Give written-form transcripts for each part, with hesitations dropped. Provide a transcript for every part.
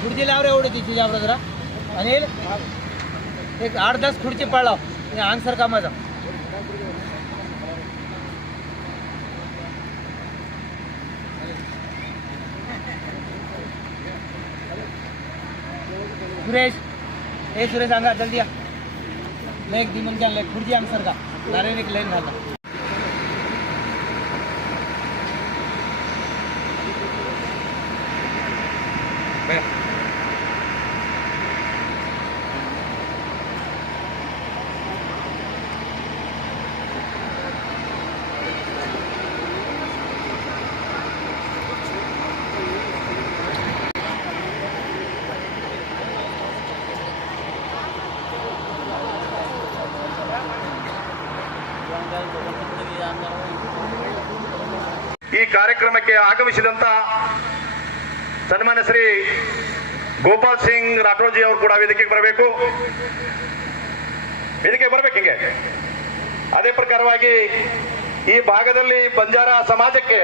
खुर्ची लाव रे एवढी तिची जाबरा जरा अनिल एक 8-10 खुर्ची पाळाव आन्सर कामाचा सुरेश ए सुरेश सांगा जल्दी या मैं एक दिमन क्या खुर्ची आन्सर का नारे एक लाइन झाला ಈ ಕಾರ್ಯಕ್ರಮಕ್ಕೆ ಆಗಮಿಸಿದಂತ ಸನ್ಮಾನ್ಯ ಶ್ರೀ ಗೋಪಾಲ್ ಸಿಂಗ್ ರಾಠೋಡ್ ಜಿ ಅವರು ಕೂಡ ವೇದಿಕೆಗೆ ಬರಬೇಕು ಹಿಂಗೆ ಅದೇ ಪ್ರಕಾರವಾಗಿ ಈ ಭಾಗದಲ್ಲಿ ಬಂಜಾರ ಸಮಾಜಕ್ಕೆ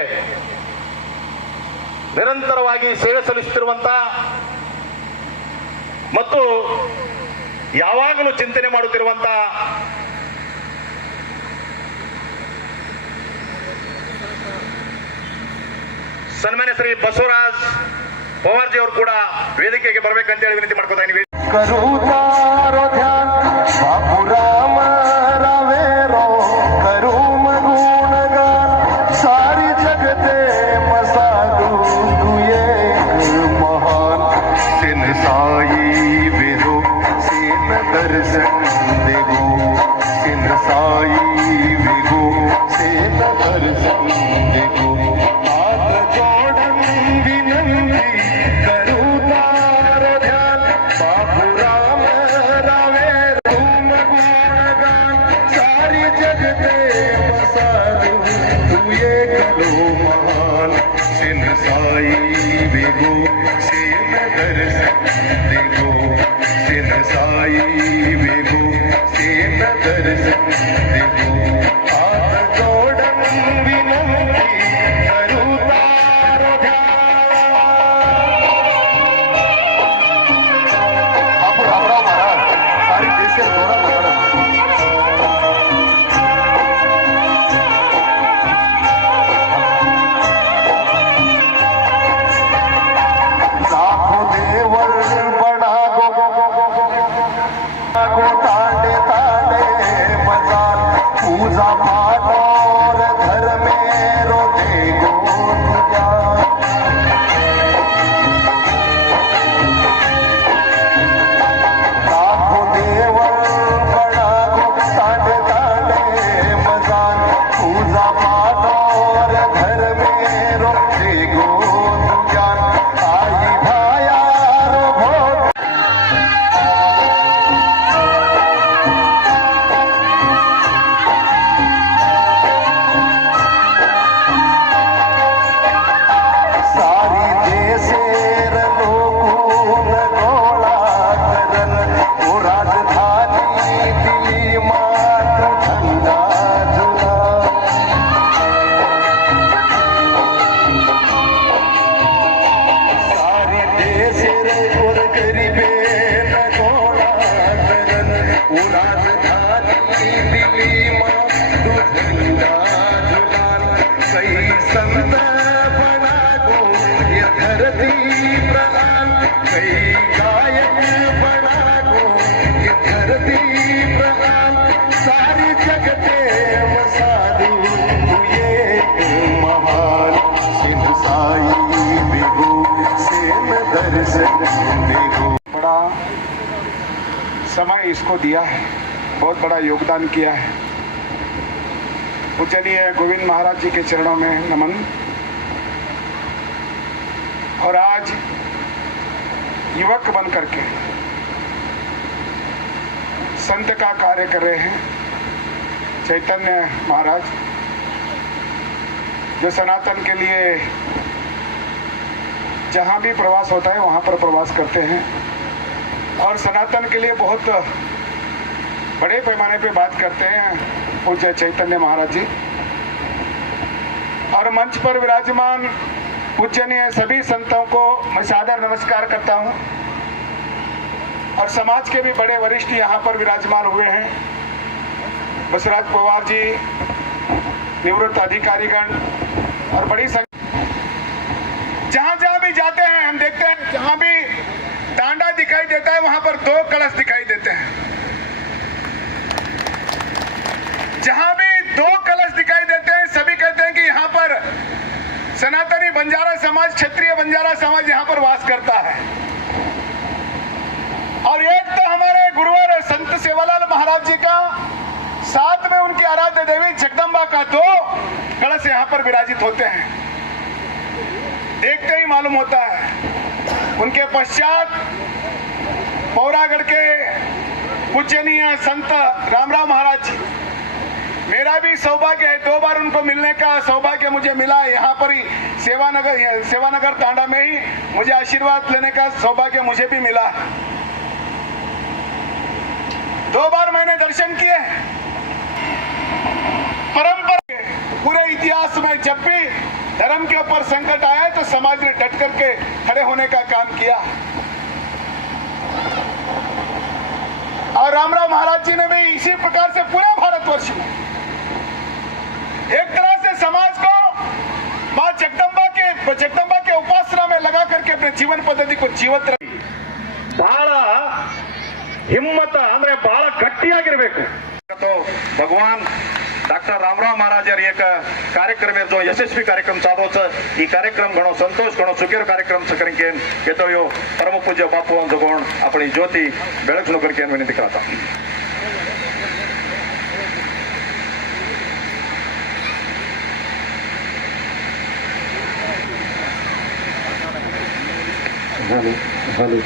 ನಿರಂತರವಾಗಿ ಸೇವೆ ಸಲ್ಲಿಸುತ್ತಿರುವಂತ ಮತ್ತು ಯಾವಾಗಲೂ ಚಿಂತನೆ ಮಾಡುತ್ತಿರುವಂತ ಸನ್ಮಾನ್ಯ ಶ್ರೀ ಬಸವರಾಜ್ ಪವಾರ್ ಜಿ ಅವರು ಕೂಡ ವೇದಿಕೆಗೆ ಬರಬೇಕಂತ ಹೇಳಿ ವಿನಂತಿ ಮಾಡ್ಕೊತಾ ಇದೀವಿ इसको दिया है, बहुत बड़ा योगदान किया है। पूजनीय गोविंद महाराज जी के चरणों में नमन। और आज युवक बन करके संत का कार्य कर रहे हैं चैतन्य महाराज, जो सनातन के लिए जहाँ भी प्रवास होता है वहाँ पर प्रवास करते हैं और सनातन के लिए बहुत बड़े पैमाने पे बात करते हैं पूज्य चैतन्य महाराज जी। और मंच पर विराजमान पूजनीय सभी संतों को मैं सादर नमस्कार करता हूँ। और समाज के भी बड़े वरिष्ठ यहाँ पर विराजमान हुए हैं, बसराज पवार जी, निवृत्त अधिकारीगण और बड़ी संख्या। जहाँ जहाँ भी जाते हैं हम देखते हैं, जहाँ भी डांडा दिखाई देता है वहां पर 2 कलश दिखाई देते हैं। जहां भी 2 कलश दिखाई देते हैं सभी कहते हैं कि यहाँ पर सनातनी बंजारा समाज, क्षत्रिय बंजारा समाज यहाँ पर वास करता है। और एक तो हमारे गुरुवर संत सेवालाल महाराज जी का, साथ में उनकी आराध्य देवी जगदम्बा का 2 कलश यहाँ पर विराजित होते हैं। देखते ही मालूम होता है। उनके पश्चात पौरागढ़ के पूजनीय संत रामराव महाराज जी, मेरा भी सौभाग्य है, 2 बार उनको मिलने का सौभाग्य मुझे मिला है। यहाँ पर ही सेवानगर तांडा में ही मुझे आशीर्वाद लेने का सौभाग्य मुझे भी मिला है। 2 बार मैंने दर्शन किए। परंपरा के पूरे इतिहास में जब भी धर्म के ऊपर संकट आया तो समाज ने डट करके खड़े होने का काम किया। और रामराव महाराज जी ने भी इसी प्रकार से पूरे भारतवर्ष में एक तरह से समाज को मां जगदम्बा के उपासना में लगा करके अपने जीवन पद्धति को जीवित रखी। ಬಹಳ ಹಿಮ್ಮತ ಅಂದ್ರೆ ಬಹಳ ಗಟ್ಟಿಯಾಗಿರಬೇಕು। तो भगवान डॉक्टर रामराव महाराज एक कार्यक्रम में जो यशस्वी कार्यक्रम चालू ಈ कार्यक्रम घणो संतोष घणो सुखेर कार्यक्रम करके येतो यो परम पूज्य बापू अंजगोण अपनी ज्योति बेळगणो करके विनंती करता। हेलो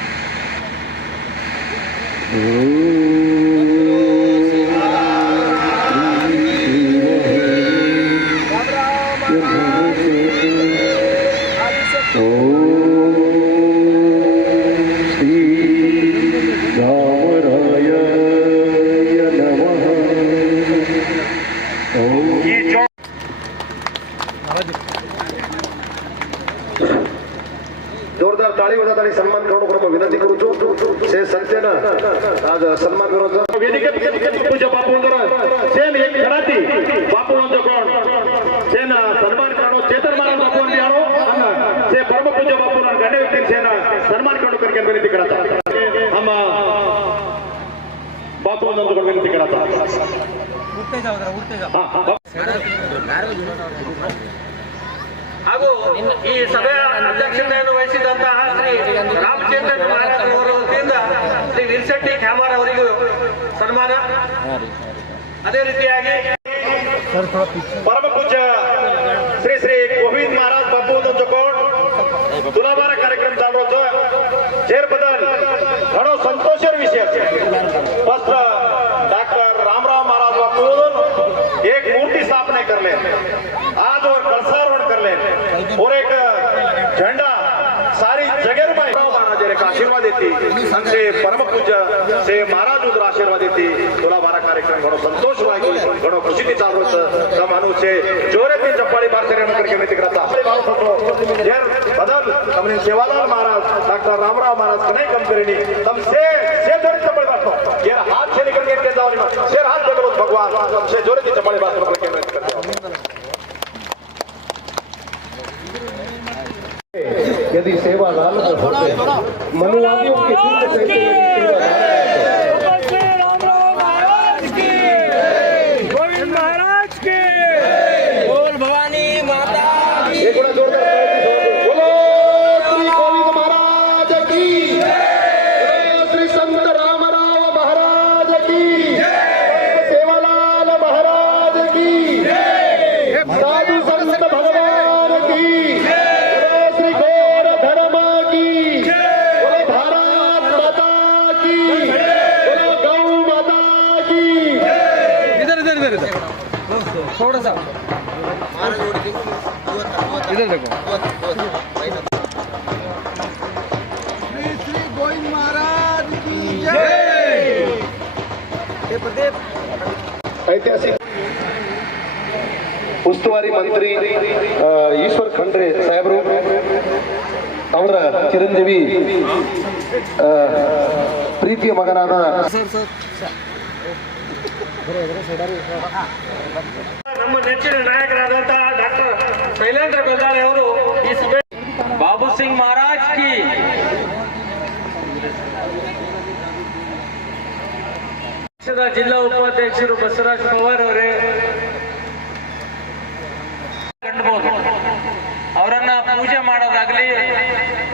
जोरदार टाळी वाजवताना सन्मान करून विनंती करू से संस्थेनं आज सन्मान करून वेदिकेत पूज्य बापू सेम एक घराती बापू कोण सेन सन्मान करो चेतन महाराज बापू आणो से परम पूज्य बापू गणे व्यक्ती सेन सन्मान करो करके विनंती करता हम बापू विनंती करता ಹಾಗೂ ಈ ಸಭೆಯ ಅಧ್ಯಕ್ಷತೆಯನ್ನು ವಹಿಸಿದಂತಹ ಶ್ರೀ ರಾಮಚಂದ್ರ ಮಹಾರಾಜ್ ಅವರ ವತಿಯಿಂದ ಶ್ರೀ ವಿರ್ಸೆಟ್ಟಿ ಖ್ಯಾಮಾರ್ ಅವರಿಗೂ ಸನ್ಮಾನ, ಅದೇ ರೀತಿಯಾಗಿ ಪರಮ ಪೂಜ್ಯ ಶ್ರೀ ಶ್ರೀ ಗೋವಿंद महाराज बापू कोण तुलाबारा कार्यक्रम चालू होतो चेअरबदल घणो संतोषर विषय बस डॉक्टर रामराव महाराज बापू एक मूर्ति स्थापना करले आज और कलसारोहण करले और एक झंडा सारी जगह में महाराज का आशीर्वाद देती से परम पूज्य से महाराज उधर आशीर्वाद देती तुलाबारा कार्यक्रम घणो संतोषವಾಗಿ घणो खुशी चालू तम अनु से जोरे तीन चप्पाड़ी बारसे करके विनती करता जेर बदल हमने सेवालाल महाराज डॉक्टर रामराव महाराज कने कम करेनी तम से धर चप्पाड़ी बारतो ये हाथ से निकल के जाओ शेर हाथ जगरो भगवान तम से जोरे तीन चप्पाड़ी बारसे करके विनती करता। यदि सेवालाल मनुवादियों के श्री संत रामराव महाराज इधर देखो। श्री गोविंद महाराज की जय। ऐतिहासिक ಉಸ್ತುವಾರಿ ಮಂತ್ರಿ ಈಶ್ವರ್ ಖಂಡ್ರೆ ಸಾಹೇಬರು ಅವರ ಚಿರಂಜೀವಿ ಪ್ರೀತಿಯ ಮಗನಾದ ನಮ್ಮ ನೆಚ್ಚಿನ ನಾಯಕರಾದಂತಹ ಡಾಕ್ಟರ್ ಶೈಲೇಂದ್ರ ಬೆಲ್ದಾಳೆ ಅವರು ಈ ಸಭೆ ಬಾಬು ಸಿಂಗ್ ಮಹಾರಾಜ್ ಕಿ ಜಿಲ್ಲಾ ಉಪಾಧ್ಯಕ್ಷರು ಬಸವರಾಜ್ ಪವಾರ್ ಅವರೇ ಕಂಡುಬಹುದು. ಅವರನ್ನ ಪೂಜೆ ಮಾಡೋದಾಗ್ಲಿ,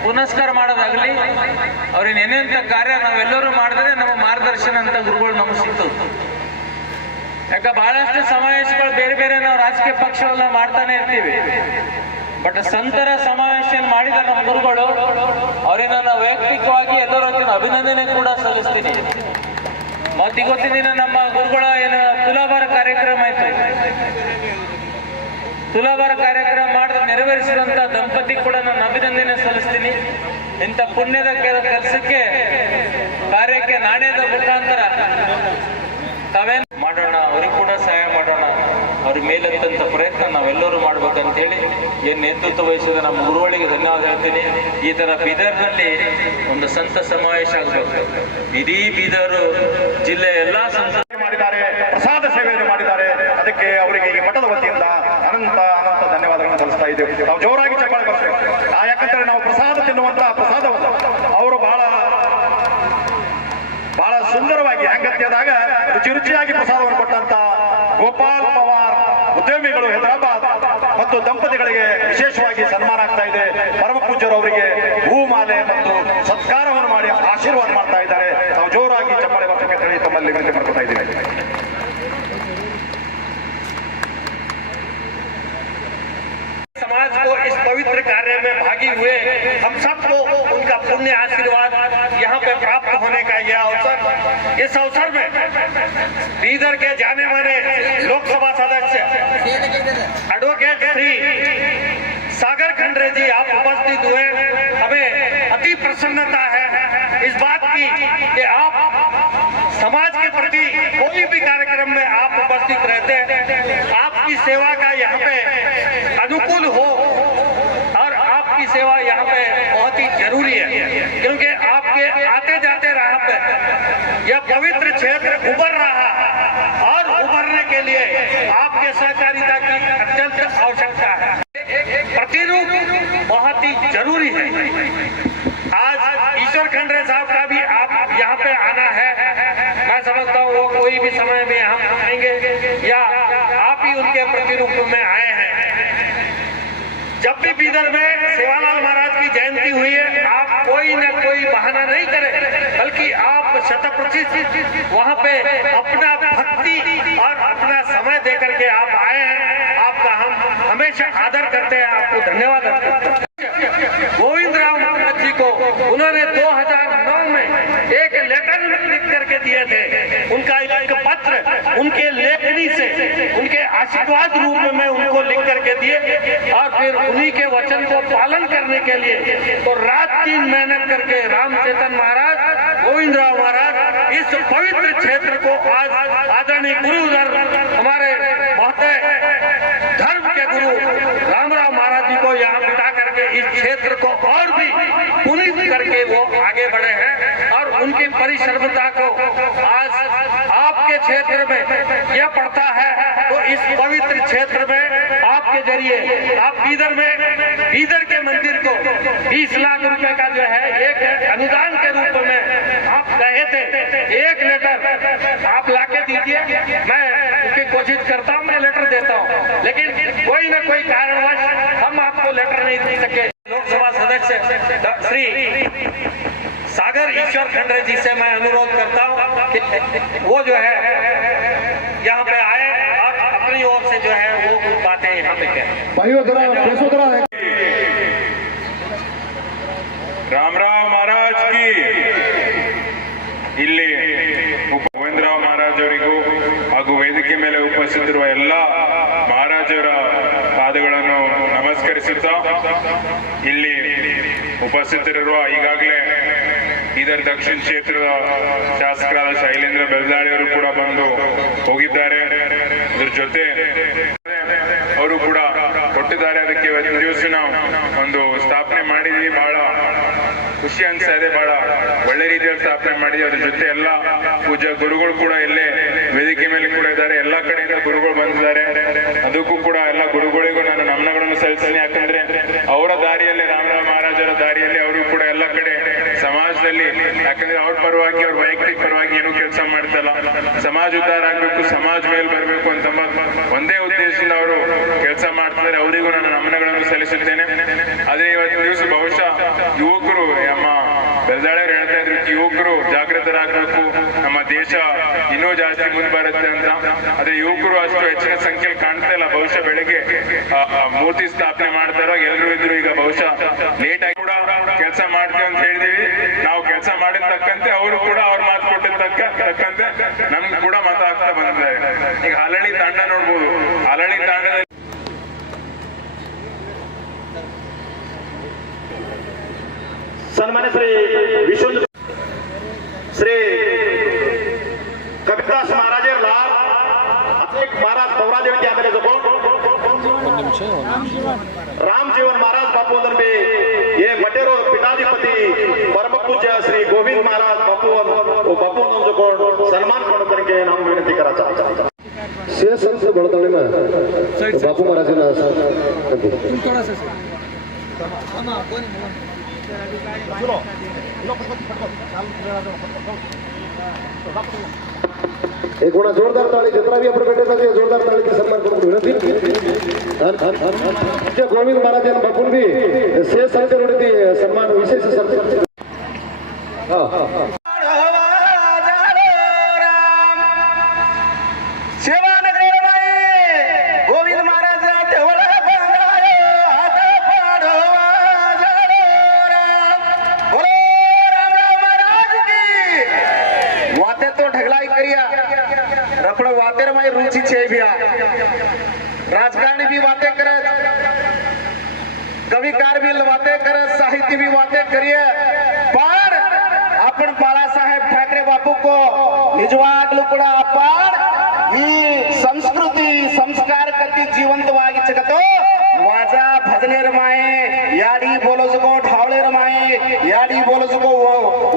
ಪುನಸ್ಕಾರ ಮಾಡೋದಾಗ್ಲಿ, ಅವ್ರಿಗೆ ನೆನೆಯಂತ ಕಾರ್ಯ ನಾವೆಲ್ಲರೂ ಮಾಡಿದ್ರೆ ನಮ್ಮ ಮಾರ್ಗದರ್ಶನ ಅಂತ ಗುರುಗಳು ನಮ್ಗೆ ಸಿಗ್ತದೆ. ಯಾಕ ಬಹಳಷ್ಟು ಸಮಾವೇಶಗಳು ಬೇರೆ ಬೇರೆ ನಾವು ರಾಜಕೀಯ ಪಕ್ಷಗಳನ್ನ ಮಾಡ್ತಾನೆ ಇರ್ತೀವಿ. ಬಟ್ ಸಂತರ ಸಮಾವೇಶ ಮಾಡಿದ ನಮ್ಮ ಗುರುಗಳು ಅವರಿಗೆ ನಾನು ವೈಯಕ್ತಿಕವಾಗಿ ಎಲ್ಲರ ಅಭಿನಂದನೆ ಕೂಡ ಸಲ್ಲಿಸ್ತೀನಿ. ಮತ್ತೆ ಇವತ್ತಿನ ದಿನ ನಮ್ಮ ಗುರುಗಳ ಏನು ತುಲಾಭಾರ ಕಾರ್ಯಕ್ರಮ ಆಯ್ತು. ತುಲಾಭಾರ ಕಾರ್ಯಕ್ರಮ ಮಾಡಿದ ನೆರವೇರಿಸಿದಂತ ದಂಪತಿ ಕೂಡ ನಾನು ಅಭಿನಂದನೆ ಸಲ್ಲಿಸ್ತೀನಿ. ಇಂಥ ಪುಣ್ಯದ ಕೆಲಸಕ್ಕೆ ಕಾರ್ಯಕ್ಕೆ ನಾಣ್ಯದ ಮುಖಾಂತರ ತಾವೇನ್ ಮಾಡೋಣ, ಅವ್ರಿಗೆ ಕೂಡ ಸಹಾಯ ಮಾಡೋಣ, ಅವ್ರ ಮೇಲೆತ್ತಂತ ಪ್ರಯತ್ನ ನಾವೆಲ್ಲರೂ ಮಾಡ್ಬೇಕಂತ ಹೇಳಿ ಏನ್ ನೇತೃತ್ವ ವಹಿಸಿದ ನಮ್ಮ ಗುರುಗಳಿಗೆ ಧನ್ಯವಾದ ಹೇಳ್ತೀನಿ. ಈ ತರ ಬೀದರ್ನಲ್ಲಿ ಒಂದು ಸಂತ ಸಮಾವೇಶ ಆಗಬೇಕು. ಇಡೀ ಬೀದರ್ ಜಿಲ್ಲೆ ಎಲ್ಲಾ ಸಂತ ಮಾಡಿದ್ದಾರೆ, ಪ್ರಸಾದ ಸೇವೆಯನ್ನು ಮಾಡಿದ್ದಾರೆ. ಅದಕ್ಕೆ ಅವರಿಗೆ ಈ ಮಠದ ವತಿಯಿಂದ ಅನಂತ ಅನಂತ ಧನ್ಯವಾದಗಳನ್ನು ಸಲ್ಲಿಸ್ತಾ ಇದ್ದೇವೆ. ನಾವು ಜೋರಾಗಿ ಚಪ್ಪಾಳೆ ಬರ್ತೇವೆ. ಯಾಕಂದ್ರೆ ನಾವು ಪ್ರಸಾದ ತಿನ್ನುವಂತ ಪ್ರಸಾದವನ್ನು ಅವರು ಬಹಳ ಸುಂದರವಾಗಿ ಹೆಂಗತ್ಯದಾಗ ರುಚಿಯಾಗಿ ಪ್ರಸಾದವನ್ನು ಕೊಟ್ಟಂತ ಗೋಪಾಲ್ ಪವಾರ್ ಉದ್ಯಮಿಗಳು ಹೈದರಾಬಾದ್ ಮತ್ತು ದಂಪತಿಗಳಿಗೆ ವಿಶೇಷವಾಗಿ ಸನ್ಮಾನ ಆಗ್ತಾ ಇದೆ. ಪರಮ ಪೂಜ್ಯರು ಅವರಿಗೆ ಹೂಮಾಲೆ ಮತ್ತು ಸತ್ಕಾರವನ್ನು ಮಾಡಿ ಆಶೀರ್ವಾದ ಮಾಡ್ತಾ ಇದ್ದಾರೆ. ನಾವು ಜೋರಾಗಿ ಚಪ್ಪಾಳೆ ಬರ್ತಕ್ಕಂತ ಹೇಳಿ ತಮ್ಮಲ್ಲಿ ವಿನಂತಿ ಮಾಡ್ಕೊತಾ ಇದ್ದೀವಿ. समाज को इस पवित्र कार्य में भागी हुए हम सबको उनका पुण्य आशीर्वाद यहाँ पे प्राप्त होने का यह अवसर, इस अवसर में बीदर के जाने माने लोकसभा सदस्य एडवोकेट श्री सागर खंडरे जी आप उपस्थित हुए। हमें अति प्रसन्नता है इस बात की कि आप समाज के प्रति कोई भी कार्यक्रम में आप उपस्थित रहते हैं, आपकी सेवा का यहाँ पे अनुकूल हो और आपकी सेवा यहाँ पे बहुत ही जरूरी है, क्योंकि आपके आते जाते राह पे यह पवित्र क्षेत्र उभर रहा और उभरने के लिए आपके सहकारिता की अत्यंत आवश्यकता है। प्रतिरूप बहुत ही जरूरी है। आज ईश्वर खंडरे साहब का भी आप यहाँ पे आना है। मैं समझता हूँ वो कोई भी समय में यहाँ आएंगे या आप ही उनके प्रतिरूप में आए हैं। जब भी बीदर में सेवालाल महाराज की जयंती हुई है, आप कोई न कोई बहाना नहीं करें, बल्कि आप शतप्रतिशत वहाँ पे अपना भक्ति और अपना समय दे करके आप आए हैं। आपका हम हमेशा आदर करते हैं, आपको धन्यवाद देते हैं। गोविंद राव महाराज जी को उन्होंने 2009 में एक लेटर लिख करके दिए थे। उनका एक पत्र उनके लेखनी से उनके आशीर्वाद रूप में उनको लिख करके दिए और फिर उन्हीं के वचन को पालन करने के लिए तो रात दिन मेहनत करके रामचेतन महाराज, गोविंद राव महाराज इस पवित्र क्षेत्र को आज आदरणीय गुरुधर हमारे महते धर्म के गुरु रामराव महाराज जी को यहाँ बिठा करके इस क्षेत्र को और भी पुनीत करके वो आगे बढ़े हैं और उनकी परिश्रमता को आज आपके क्षेत्र में यह पड़ता है। तो इस पवित्र क्षेत्र में आपके जरिए आप बीदर के मंदिर को 20 लाख रुपए का जो है एक अनुदान के रूप में आप कहे थे, एक लेटर आप लाके दीजिए। मैं उसकी कोशिश करता हूँ, मैं लेटर देता हूँ, लेकिन कोई न कोई कारणवश हम आपको लेटर नहीं दे सके। लोकसभा सदस्य श्री सागर ईश्वर खंडरे जी से मैं अनुरोध करता हूँ कि वो जो है यहाँ पे आए और अपनी ओर से जो है वो बातें यहाँ पे कहें। रामराव महाराज की ಇಲ್ಲಿ ಗೋವಿಂದರಾವ್ ಮಹಾರಾಜ್ ಅವರಿಗೂ ಹಾಗೂ ವೇದಿಕೆ ಮೇಲೆ ಉಪಸ್ಥಿತರಿರುವ ಎಲ್ಲ ಮಹಾರಾಜರ ಪಾದಗಳನ್ನು ನಮಸ್ಕರಿಸಿ ನಮಸ್ಕರಿಸುತ್ತಾ ಇಲ್ಲಿ ಉಪಸ್ಥಿತರಿರುವ ಈಗಾಗಲೇ ಇದರ ದಕ್ಷಿಣ ಕ್ಷೇತ್ರದ ಶಾಸಕರಾದ ಶೈಲೇಂದ್ರ ಬೆಲ್ದಾಳಿ ಅವರು ಕೂಡ ಬಂದು ಹೋಗಿದ್ದಾರೆ. ಅದ್ರ ಜೊತೆ ಅವರು ಕೂಡ ಕೊಟ್ಟಿದ್ದಾರೆ. ಅದಕ್ಕೆ ಇವತ್ತಿನ ದಿವಸ ನಾವು ಒಂದು ಸ್ಥಾಪನೆ ಮಾಡಿದ್ವಿ. ಬಹಳ ಖುಷಿ ಅನ್ಸ್ತಾ ಇದೆ. ಬಹಳ ಒಳ್ಳೆ ರೀತಿಯಲ್ಲಿ ಸ್ಥಾಪನೆ ಮಾಡಿದ್ವಿ. ಅದ್ರ ಜೊತೆ ಎಲ್ಲ ಪೂಜಾ ಗುರುಗಳು ಕೂಡ ಇಲ್ಲೇ ವೇದಿಕೆ ಮೇಲೆ ಕೂಡ ಇದ್ದಾರೆ. ಎಲ್ಲಾ ಕಡೆಯಿಂದ ಗುರುಗಳು ಬಂದಿದ್ದಾರೆ. ಅದಕ್ಕೂ ಕೂಡ ಎಲ್ಲ ಗುರುಗಳಿಗೂ ನಾನು ನಮನಗಳನ್ನು ಸಲ್ಲಿಸ್ತೀನಿ. ಯಾಕಂದ್ರೆ ಅವರ ದಾರಿಯಲ್ಲಿ, ರಾಮರಾವ್ ಮಹಾರಾಜರ ದಾರಿಯಲ್ಲಿ ಅವರು ಕೂಡ ಎಲ್ಲ ಕಡೆ ಸಮಾಜದಲ್ಲಿ, ಯಾಕಂದ್ರೆ ಅವ್ರ ಪರವಾಗಿ, ಅವ್ರ ವೈಯಕ್ತಿಕ ಪರವಾಗಿ ಏನು ಕೆಲಸ ಮಾಡ್ತಲ್ಲ, ಸಮಾಜ ಉದ್ಧಾರ ಆಗ್ಬೇಕು, ಸಮಾಜ ಮೇಲೆ ಬರಬೇಕು ಅಂತ ಒಂದೇ ಉದ್ದೇಶದಿಂದ ಅವರು ಕೆಲಸ ಮಾಡ್ತಿದ್ದಾರೆ. ಅವರಿಗೂ ನಾನು ನಮನಗಳನ್ನು ಸಲ್ಲಿಸುತ್ತೇನೆ. ಅದೇ ಇವತ್ತಿನ ದಿವಸ ಬಹುಶಃ ಯುವಕರು, ನಮ್ಮ ಬೆಲ್ದಾಳಿಯವರು ಹೇಳ್ತಾ ಇದ್ರು, ಯುವಕರು ಜಾಗೃತರಾಗಬೇಕು, ನಮ್ಮ ದೇಶ ಇನ್ನೂ ಜಾಸ್ತಿ ಮುಂದೆ ಬರುತ್ತೆ ಅಂತ. ಆದ್ರೆ ಯುವಕರು ಅಷ್ಟು ಹೆಚ್ಚಿನ ಸಂಖ್ಯೆಯಲ್ಲಿ ಕಾಣ್ತಾ ಇಲ್ಲ. ಬಹುಶಃ ಬೆಳಗ್ಗೆ ಮೂರ್ತಿ ಸ್ಥಾಪನೆ ಮಾಡ್ತಾರೋ ಎಲ್ಲರೂ ಇದ್ರು. ಈಗ ಬಹುಶಃ ಲೇಟ್ ಆಗಿ ಕೂಡ ಕೆಲಸ ಮಾಡ್ತೀವಿ ಅಂತ ಹೇಳಿದೀವಿ. ನಾವು ಕೆಲಸ ಮಾಡಿದ ತಕ್ಕಂತೆ ಅವರು ಕೂಡ ಅವ್ರ ಮಾತು ಕೊಟ್ಟಿದ ತಕ್ಕಂತೆ ನಮ್ಗೆ ಕೂಡ ಮತ ಆಗ್ತಾ ಬಂದಿದ್ದಾರೆ. ಈಗ ಹಲಳಿ ತಾಂಡ ನೋಡ್ಬೋದು. ಹಲಳಿ ತಾಂಡದಲ್ಲಿ सन्मान्य श्री विश्वंत श्री कविदास महाराज लाल अनेक महाराज पौरादेवी आमेले जपो राम जीवन महाराज बापू बे ये मटेरो पीठाधिपति परम पूज्य श्री गोविंद महाराज बापू जपो सन्मान करके नाम विनंती करा शेष बड़ताणी में बापू महाराज थोड़ा सा एक गुणा जोरदार ताली, जितना भी अपने बेटे था जोरदार ताली के सम्मान करो विनंती. गोविंद महाराज बापून भी शेष संख्या थी सम्मान विशेष गोविंद महाराज रफड़ वातेर में रुचि छे भैया. राजकारणी भी बातें करे, कविकार भी बातें करे, साहित्य भी बातें करिए. पर अपन बाला साहेब ठाकरे बापू को निजवाग्लू ಕೂಡ अपन ಈ ಸಂಸ್ಕೃತಿ ಸಂಸ್ಕಾರ ಕಟ್ಟಿ ಜೀವಂತವಾಗಿ ಜಗತ್ತು वाजा भजनेर माये याडी बोलोजुको ढावळेर माये याडी बोलोजुको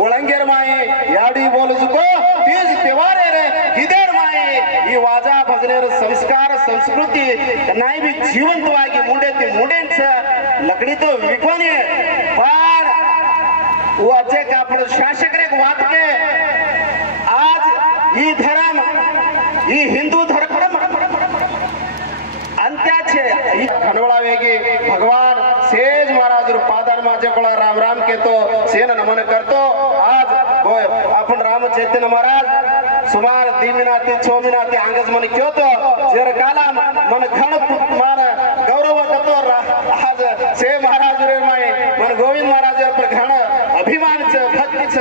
ओळंगेर माये याडी बोलोजुको तीज त्योहारेर हिदेर माये ಈ वाजा भजनेर संस्कार संस्कृती नाही भी जीवंतವಾಗಿ मुंडेती मुंडेंच लकडी तो विकोने पण वो अजे का आपण शासकरे वात के आज ई धर्म ई हिंदू धर्म अंत्याचे खंडोळावेगी भगवान सेज महाराज पादार माझ्याकडे राम राम केतो सेन नमन करतो. आज आपण राम चैतन्य महाराज सुमार दीमिनाती छोमिनाती अंगज मन क्योतो जर काला मन घण मान गौरव करतो. आज से महाराज रे माय मन गोविंद महाराज पर घण अभिमान छ भक्ति छ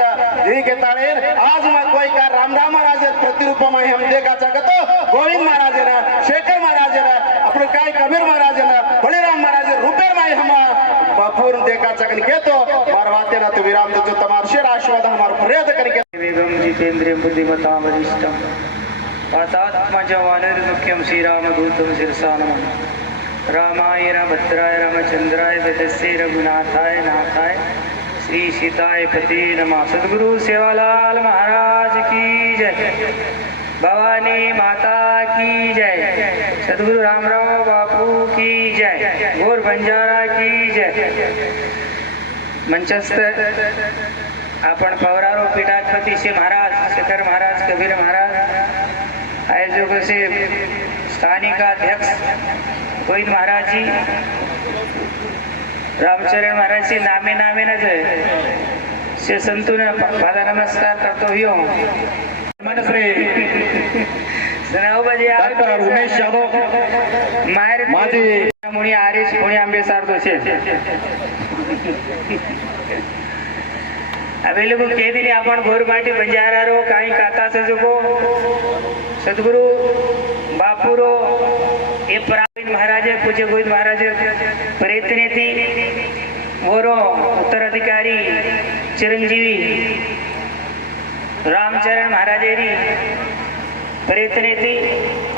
जी के ताळे आज मग कोई का राम राम महाराज प्रतिरूप में हम देखा जगतो गोविंद महाराज ना शेखर महाराज ना अपने काय कबीर महाराज ना बलिराम महाराज रूपेर माय हम बापूर देखा सकन के तो मारवाते ना तो विराम तो तमार शेर आशीर्वाद हमार प्रयत्न करके वेगम जितेंद्रिय बुद्धिमता वरिष्ठम पातात्मजवानर मुख्यम श्रीरामदूतम शिरसा नमः. रामाय भद्राय रामचंद्राय वेदस्य रघुनाथाय नाथाय श्री सीताय पति नमः. सद्गुरु सेवालाल महाराज की जय. भवानी माता की जय. सद्गुरु रामराव बापू की जय. गौर बंजारा की जय. मंचस्थ आपण पवरारो पीठाधिपति श्री महाराज शेखर महाराज कबीर महाराज आयोजक से स्थानिक अध्यक्ष गोविंद महाराज जी रामचरण महाराज जी नामे नामे न जय से संतून पादा नमस्कार करतो हियो. श्री डॉक्टर उमेश यादव मायर माजी मुनी आरेश मुनी आंबे सारतो छे. अबे लोग के दिन आपण गोरमाटी बंजारा रो काई काता सजको सद्गुरु बापूरो ये महाराज पूज्य गोविंद महाराज प्रयत्नेती वरो उत्तराधिकारी चिरंजीवी रामचरण महाराजेरी प्रयत्नेती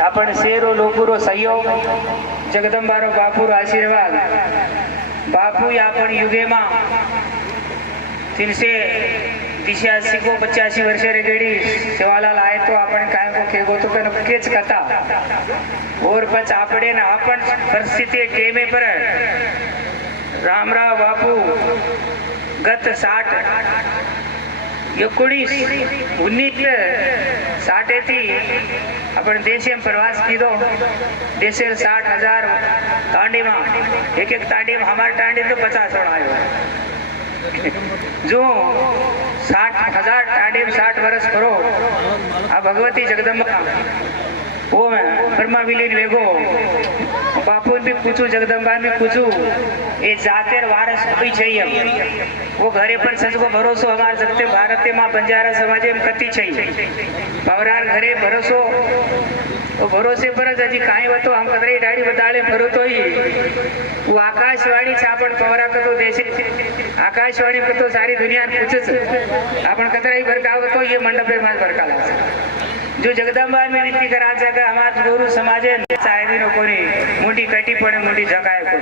आपण सेरो लोकुरो सहयोग जगदंबारो बापूरो आशीर्वाद बापू आपण युगेमा 383 को 85 वर्ष रेगडी सेवालाल आए तो आपण काय को खेगो तो का नक्कीच कथा और पच आपडे ना आपण परिस्थिती टेमे पर रामराव बापू गत 1960 थी आपण देशे प्रवास कीधो देशे 60,000 तांडी में एक तांडी में हमार तांडी तो 50 आयो जो 60,000 तांडी 60 वर्ष करो आ भगवती जगदम्बा वो मैं ब्रह्मा विलीन वेगो बापू भी पूछू जगदम्बा भी पूछू ये जातेर वारस कोई चाहिए वो घरे पर सजगो भरोसो हमारे जगते भारत में बंजारा समाज में कति चाहिए पवरार घरे भरोसो तो भरोसे पर जी काई होतो हम कदरे डाड़ी बताले भरो तो ही वो आकाशवाणी छापण पवरा कतो देशे आकाशवाणी कतो सारी दुनिया पूछे आपण कतराई भरकाव तो ये मंडपे माज भरकाला जो जगदंबा में विनती करा जगह हमार गुरु समाजे साहेबी नो कोनी मुंडी कटी पड़े मुंडी झकाए को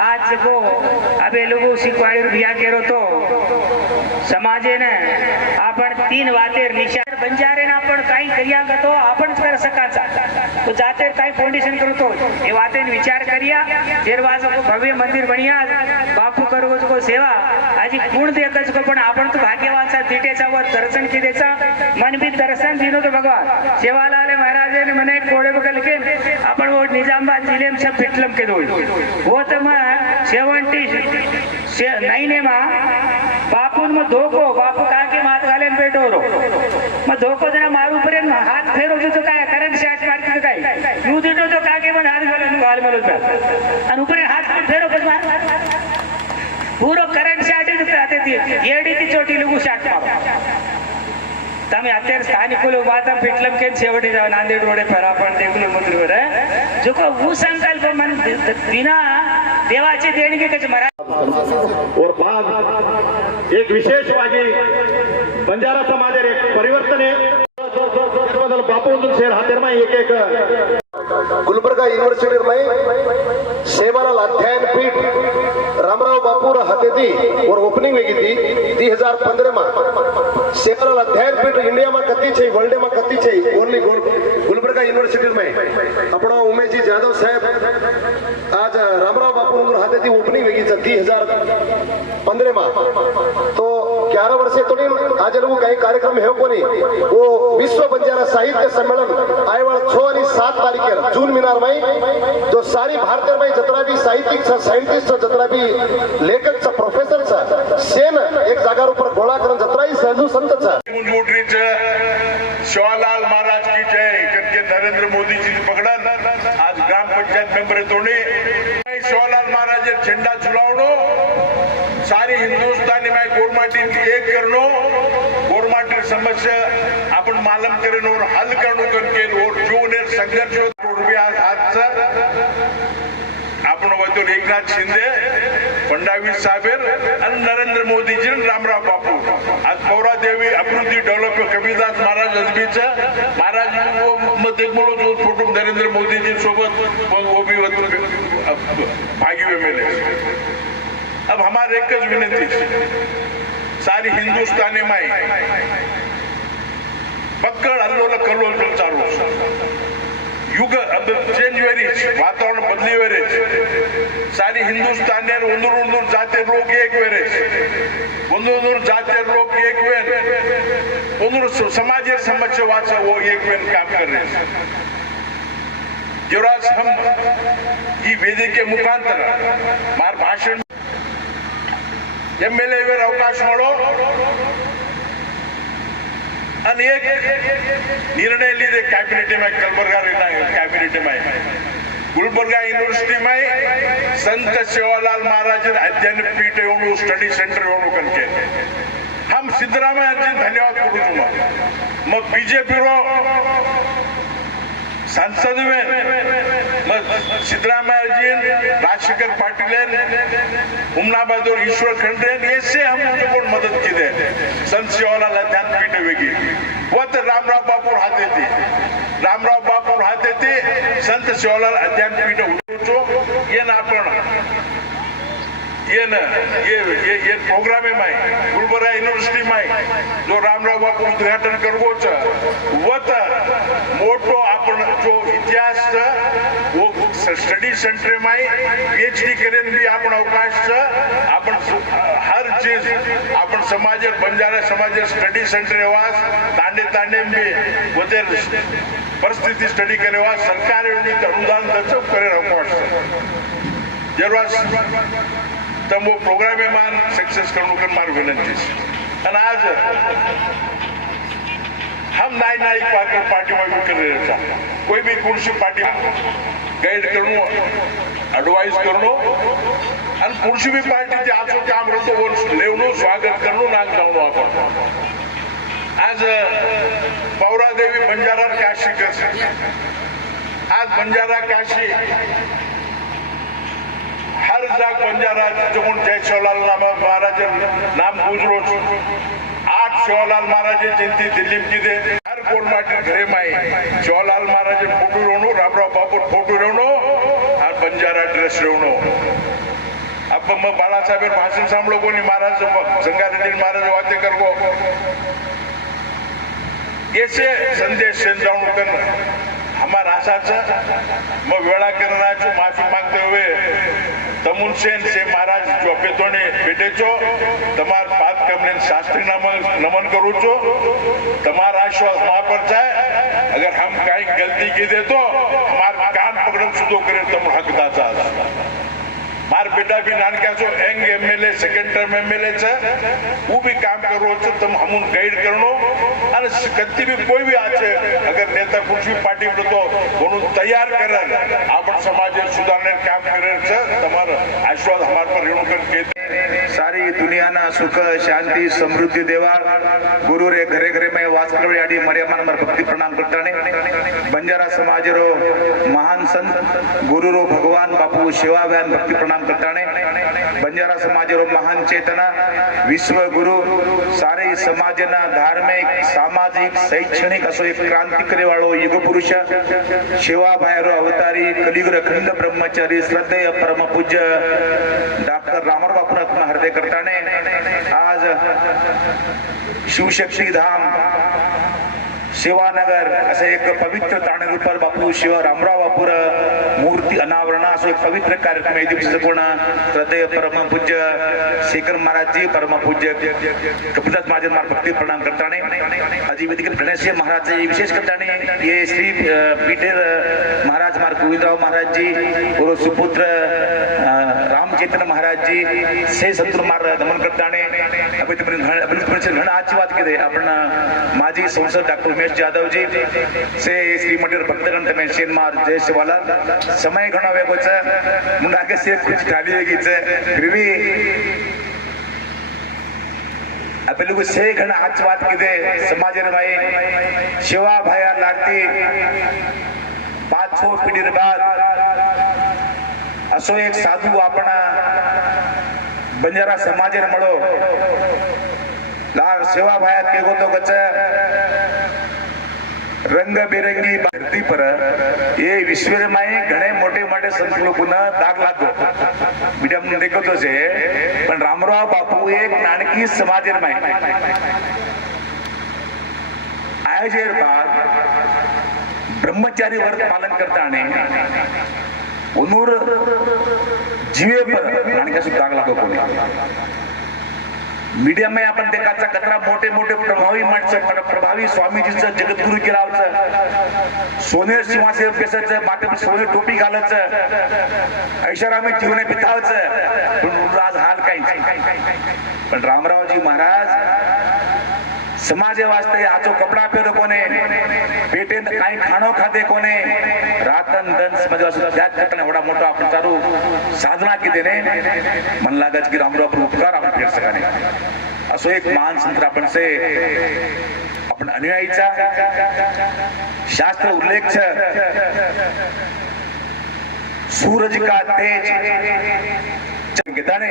आज को अबे लोगो सिकवाड़ी बिया केरो तो समाजे ने आपण 3 वातेर निशान बंजारे ना आपण काही करिया तो आपण कर सकाचा तो जाते काही फाउंडेशन करू तो ये वातेन विचार करिया जेरवाज को भव्य मंदिर बनिया बापू करो को सेवा आजी पूर्ण देखच को पण आपण तो भाग्यवान सा तिटेचा वर दर्शन किदेचा मन भी दर्शन दिनो तो भगवान सेवालाल महाराज ने मने कोडे बगल के आपण वो निजामाबाद जिले में सब फिटलम के दो वो तो मैं 79 ने मा बापून में धोको बापू का के मात घाले बैठो रो मैं धोको जना मारू पर हाथ फेरो जो तो काय करंट शॉट मार के काय यू देतो तो का के मन हाथ घाले गाल मलो पे और ऊपर हाथ फेरो बस मार पूरा करंट शॉट ही तो आते थी एडी थी छोटी लोगो शॉट मारो તમે અત્યારે સ્થાનિકો વાત પેટલમ કે છેવટે જાવ નાંદેડ રોડે પર આપણ દેખલો મંદિર રે જો કો હું સંકલ્પ मन बिना देवाची देणगी कच मरा और बाद एक विशेषವಾಗಿ बंजारा समाज एक परिवर्तन बदल बापू शेर हातेर में एक गुलबर्गा यूनिवर्सिटी में सेवालाल अध्ययन पीठ रामराव बापूर हाते थी और ओपनिंग हुई थी 2015 में सेवालाल अध्ययन पीठ इंडिया में कती छे वर्ल्ड में कती छे ओनली गुलबर्गा यूनिवर्सिटी में अपना उमेश जी जादव साहब आज रामराव बापूर हाथे थी ओपनिंग हुई थी 2015 में तो 11 वर्षे तो नहीं आज लोग कई कार्यक्रम है को नहीं वो विश्व बंजारा साहित्य सम्मेलन आए वाला 6 और 7 तारीख जून मिनार में जो सारी भारतीय में जतरा भी साहित्यिक साइंटिस्ट जतरा भी लेखक प्रोफेसर सेन एक जागा ऊपर गोळा करून जतरा ही साधू संत शिवालाल महाराज की जय करके नरेंद्र मोदी जी पकड़न आज ग्राम पंचायत मेंबर तोड़े शिवालाल महाराज झंडा झुलावणो सारी हिंदुस्तानी में गोरमाटी एक करनो गोरमाटी समस्या आपण मालूम करेन और हल करणो करके और जो ने संघर्ष रुपया हाथ आपण वतो एकनाथ शिंदे फडणवीस साहेब आणि नरेंद्र मोदी जी रामराव बापू आज पौरा देवी अभिवृद्धी डेव्हलप कबीरदास महाराज अजबीचा महाराज मध्ये बोलो जो फोटो नरेंद्र मोदी जी सोबत वो भी भागी हुए मिले अब हमारे एक विनती सारी हिंदुस्तानी में पक्कड़ अल्लोल कल्लोल चालू युग अब चेंज वेरी वातावरण बदली वेरे सारी हिंदुस्तान उंदूर जाते लोग एक वेरे उंदूर जाते लोग एक वेन उंदूर समाज समस्या वाचा वो एक वेन काम कर रहे युवराज हम ये वेदिके के मुखांतर मार भाषण एमएलए वर अवकाश मळो अनेक निर्णय लीधे कैबिनेट में गुलबर्गा कैबिनेट में गुलबर्गा यूनिवर्सिटी में संत सेवालाल महाराज अध्ययन पीठ स्टडी सेंटर करके हम सिद्धरामैया जी धन्यवाद करूँ मग बीजेपी रो संसद में सिद्धरामैया जी, राजशेखर पाटिल, उमनाबाद और ईश्वर खंडरे, ऐसे हम उनको मदद की दे संत सेवालाल अध्यात्मपीठ वेगी वो तो रामराव बापू राहते थे, रामराव बापू राहते थे संत सेवालाल अध्यात्मपीठ उठवतो ये ना आपण ये न ये प्रोग्राम में गुलबर्गा यूनिवर्सिटी में जो रामराव बापू उद्घाटन करवो वत मोटो आपण जो इतिहास वो स्टडी सेंटर में पीएचडी करेन भी आपण अवकाश आपण हर चीज आपण समाज बंजारा समाज स्टडी सेंटर वास तांडे तांडे भी वते परिस्थिति स्टडी करे वास सरकार अनुदान दचो करे अवकाश जरूर तब वो प्रोग्राम में मान सक्सेस करने कर मार विनंती और आज हम नाई पार्टी में कर रहे था कोई भी कुर्सी पार्टी गाइड करूँ एडवाइस करूँ और कुर्सी भी पार्टी जे आजो काम रहतो वो लेवनो स्वागत करूँ नाग जाऊँ आपण आज पौरादेवी बंजारा काशी कर आज बंजारा काशी हर जाग बंजारा जमुन जय सेवालाल महाराज नाम गुजरो 8 सेवालाल महाराज जयंती दिल्ली की दे हर कोण माटी घरे माई सेवालाल महाराज फोटो रोनो रामराव बापू फोटो रोनो और बंजारा ड्रेस रोनो अब मैं बाला साहेब भाषण सांभळो कोणी महाराज संगारेड्डी महाराज वाते करगो ऐसे संदेश सेंदावण कर हमारा आशा मैं वेला करना माफी मांगते हुए तमुन सेन से महाराज जो अपेतोने बेटे चो तमार पाद कमलेन शास्त्री नमन करू चो तमार आश्वास वहां पर जाए अगर हम कहीं गलती की दे तो हमार कान पकड़न सुधो करे तम हकदाचा मार बेटा भी नानक्या जो एंग एमएलए सेकंड टर्म एमएलए वो भी काम करो तुम हम गाइड करनो और कत्ती भी कोई भी आचे अगर नेता कुछ भी पार्टी में तो म्हणून तैयार करन आपण समाज सुधारने काम करे तमार आशीर्वाद हमार पर रेणु कर सारी दुनिया ना सुख शांति समृद्धि देवा गुरु रे घरे घरे में वास करवे आडी मर्यामान मर भक्ति प्रणाम करताने बंजारा समाज रो महान संत गुरु रो भगवान बापू सेवा व्यान भक्ति प्रणाम करताने बंजारा समाज रो महान चेतना विश्व गुरु सारे समाजना धार्मिक सामाजिक शैक्षणिक असो एक क्रांति करे वाळो युग पुरुष सेवा भायरो अवतारी कलियुग अखंड ब्रह्मचारी श्रद्धेय परम पूज्य डॉक्टर रामराव बापू हृदय करताने आज शिवशक्ती धाम सेवानगर असे एक पवित्र ताणरूपर बापू शिव रामराव बापूर मूर्ती अनावरण असो एक पवित्र कार्यक्रम आहे दिवसापूर्ण हृदय परम पूज्य शेखर महाराज जी परम पूज्य कपिलदास महाराज मार भक्ति प्रणाम करताने अजी वेदिक गणेश महाराज जी विशेष करताने ये श्री पीठेर महाराज मार गोविंदराव महाराज जी और सुपुत्र रामचेतन महाराज जी से संतूर मार नमन करताने अभी घण आजची बात केली आपण माजी संसद डॉक्टर उमेश जाधव जी से श्री मंदिर भक्तगण तमें शेन मार जय सेवालाल समय घणो वेगो छ मुंडा के से कुछ ढाली गी छ फिर भी अबे लोग से घण आज बात कीदे समाज रे भाई सेवा भाया लाडती 500 पीढ़ी बाद असो एक साधू आपणा बंजारा समाज रे मळो लाल सेवा भाया केगो तो गच रंग बेरंगी धरती पर ये विश्व में घणे मोटे मोटे संत लोगों दाग लागो मीडियम ने देखो तो से पण रामराव बापू एक नानकी समाज में आयोजन बाद ब्रह्मचारी व्रत पालन करता ने उनूर जीवे पर नानका से दाग लागो कोणी मीडिया में आपण देखाचा कचरा मोठे मोठे प्रभावी माणसं प्रभावी स्वामीजीचं जगद्गुरु केलावचं सोनेर सिंहासन बेसायचं माथे सोने टोपी घालायचं ऐशारामी जीवने बितावचं पण आज हाल काही पण रामरावजी महाराज समाजे वास्ते आचो कपड़ा पहरो कोने पेटे काही खाणो खाते कोने रातन दन समझवा सुद्धा त्याग करताना एवढा मोठा आपण चालू साधना की देने मन लागत की रामराव पर उपकार आपण फेर सकाने असो एक महान संत आपण से आपण अनुयायीचा शास्त्र उल्लेख छ सूरज का तेज गीताने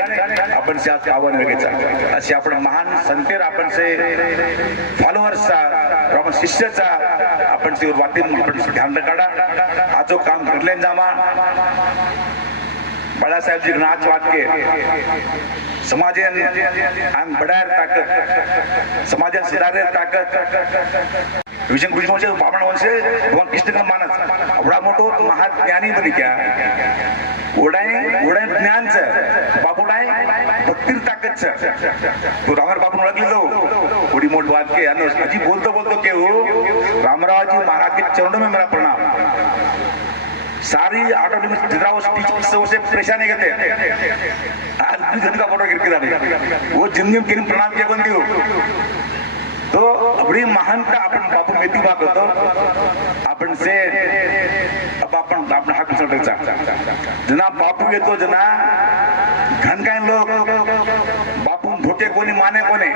आपण से आज आव्हान वेगळेचा असे आपण महान संतेर आपण से फॉलोअर्सचा आपण शिष्यचा आपण से वातीन आपण ध्यान काढा आजो काम करले जामा बाळासाहेबजी नाच वाक्य समाजन अंग बडायर ताकद समाजन सुधारेर ताकद विजन गुरुजी म्हणजे बामण वंश भगवान कृष्ण का मानस एवढा मोठो महाज्ञानी बनी क्या ओढाय ज्ञानचं बाबूडाय भक्तीर ताकदचं तू रामर बाबू ओळखली लो थोडी मोठ बात के अजी बोलतो बोलतो के हो रामरावजी महाराज के चरणों में मेरा प्रणाम सारी ऑटो में जितना से परेशानी करते आज भी जन का फोटो गिर के वो जिंदगी में किन प्रणाम के बंदी हो तो बड़ी महान का अपन बापू मेथी बात होतो आपण से अब आपण आपला हक सोडायचा जना बापू येतो जना घन काय लोक बापू धोके कोणी माने कोणी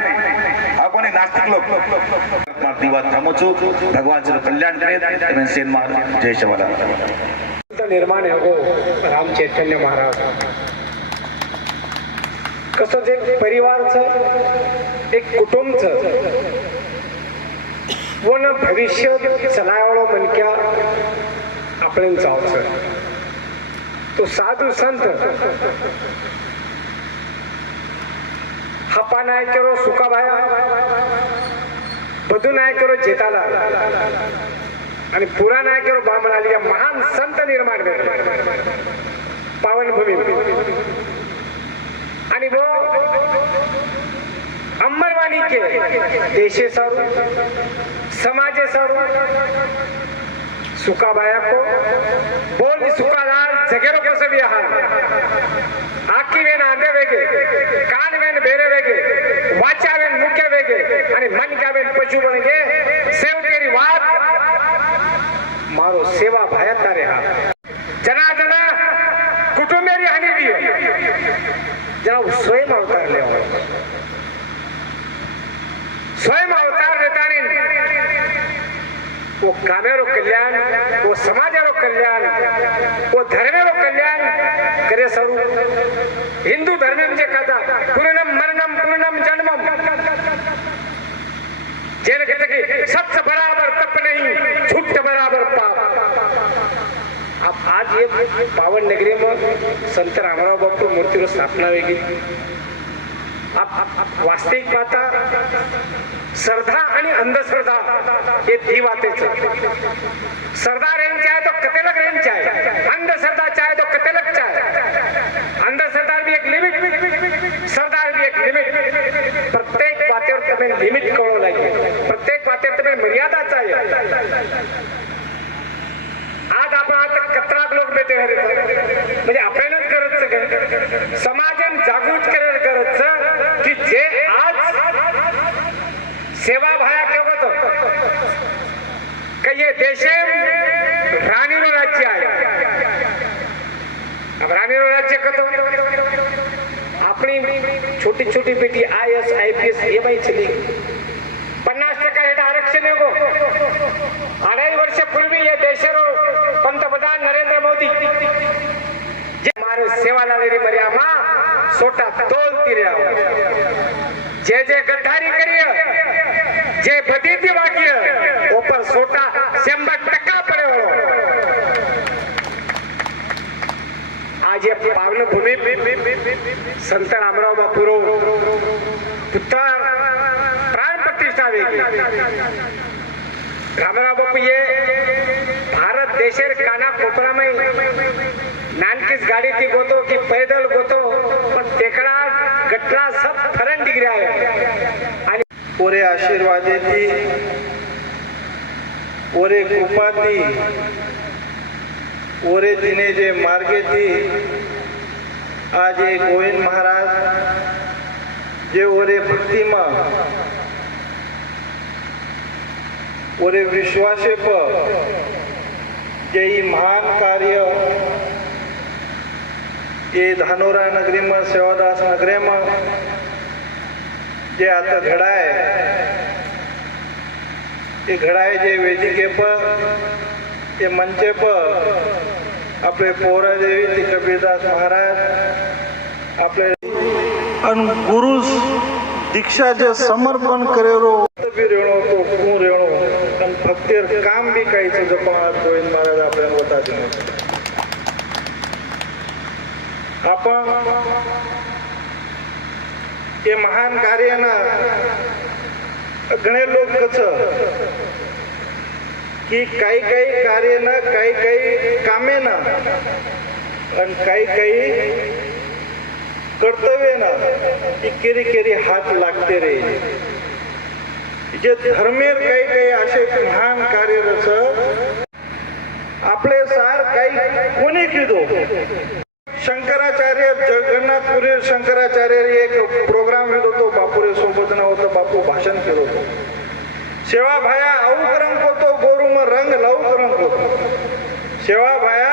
हा कोणी नास्तिक लोक दिवा थांबवचो भगवान श्री कल्याण करे सेन महाराज जय शिवाला निर्माण हो राम चैतन्य महाराज कसं एक परिवारचं एक कुटुंबचं वन भविष्य चलावळो मनक्या आपण जावचं तो साधू संत हपा नाही करो सुका भाया बधू नाही करो जेताला आणि पुरा नाही करो बामणाली या महान संत निर्माण पावनभूमी आणि वो अंबरवाणी के देशे सारू समाजे सारू सुका बाया को बोल सुका लाल जगेरो कसं भी आहार आखी वेन आंधे वेगे कान वेन बेरे वेगे वाचा वेन मुख्य वेगे आणि मन का वेन पशु बन गे सेव तेरी वात मारो सेवा भाया तारे हा जना जना कुटुंबेरी हानी भी जना स्वयं अवतार ले स्वयं अवतार देता वो कामेरो कल्याण वो समाजेरो कल्याण वो धर्मेरो कल्याण करे सरू हिंदू धर्म म्हणजे कथा पूर्णम मरणम पूर्णम जन्मम जेने कहते कि सबसे बराबर तप नहीं झूठ बराबर पाप अब आज ये पावन नगरी में संत रामराव बापू मूर्ति रो स्थापना होगी अब वास्तविक पाहता श्रद्धा आणि अंधश्रद्धा हे दी बातें श्रद्धा रहन चाहे तो कतेलक रहन चाहे अंधश्रद्धा चाहे तो कतेलक चाहे अंधश्रद्धा भी एक लिमिट श्रद्धा भी एक लिमिट प्रत्येक बातेवर तुम्हें लिमिट कळो लागे प्रत्येक बातेवर तुम्हें मर्यादा चाहिए आज आपण आता कतराक लोक बेटे म्हणजे आपणच करत समाजन जागृत करत की जे आज सेवा भाया केवतो कि ये देशे रानी नो राज्य आहे अब रानी नो राज्य कतो अपनी छोटी छोटी बेटी IAS IPS ये भाई चली 50% हेठ आरक्षण है गो 2.5 वर्षापूर्वी या देशरो पंतप्रधान नरेंद्र मोदी जे मारो सेवाला लेरी मर्या मा सोटा तोलती રહ્યા जे जे गद्दारी करिए जे बदीती वाक्य ऊपर सोटा 100% पड़े वालो आज ये पावन भूमि संत रामराव बापूरो पुत्र प्राण प्रतिष्ठा वेगी रामराव बापू ये भारत देशेर काना कोपरा में नानकीस गाड़ी थी गोतो की पैदल गोतो पण टेकड़ा गटला सब फरन डिग्री आहे ओरे आशीर्वादेती ओरे कृपाती ओरे दिने जे मार्गेती आज एक गोविंद महाराज जे ओरे भक्ति में ओरे विश्वासे पर जे महान कार्य ये धानोरा नगरी में सेवादास नगरी में जे आता घडाय हे घडायचे वेदिकेपर हे मंचेपर आपले पोरादेवी ते कबीरदास महाराज आपले आणि गुरु दीक्षा जे समर्पण करेरो बी रेणो तो कू रेणो आणि फक्त काम बी काहीच जपा गोविंद महाराज आपल्याला होता आपण हे महान कार्य ना घणे लोक कसं की काही काही कार्य ना काही काही कामे ना आणि काही काही कर्तव्य ना की केरी केरी हात लागते रे जे धर्मेर काही काही असे महान कार्य रच आपले सार काही कोणी किदो शंकराचार्य जगन्नाथपुरी शंकराचार्य एक प्रोग्राम येत होतो बापूरे सोबत ना होतं बापू भाषण केलं होतं सेवा भाया औकरंक होतो गोरुम रंग लवकरंक होतो सेवा भाया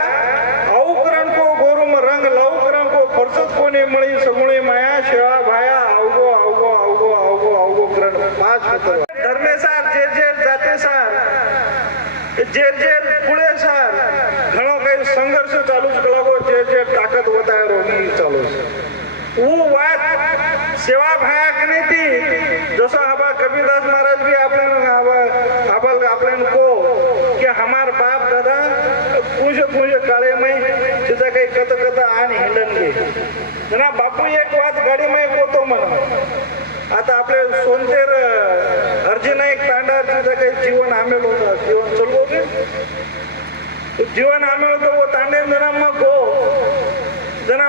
औकरंक को गोरुम रंग लवकरंक को फरसत कोणी मळी सगुणी माया सेवा भाया अवगो अवगो अवगो अवगो अवगो करण पाच होतं धर्मेसार जे जे जाते सार जे जे पुढे सार घणो काही संघर्ष चालूच लागो जे जे ताकद होत आहे रोगी चालू वो वात सेवा भाया कने ती जसं आबा कबीरदास महाराज भी आपल्यान को कि हमार बाप दादा पूज पूज काळे मै तिचा काही कथ कथ आणि हिंडन गे जना बापू एक वात गाडी मै होतो म्हणा आता आपले सोनतेर अर्जी नाईक तांडा तिचं काही जीवन आमेल होता जीवन चलवोगे जीवन आमेल होतं वो तांडे जना मग गो जना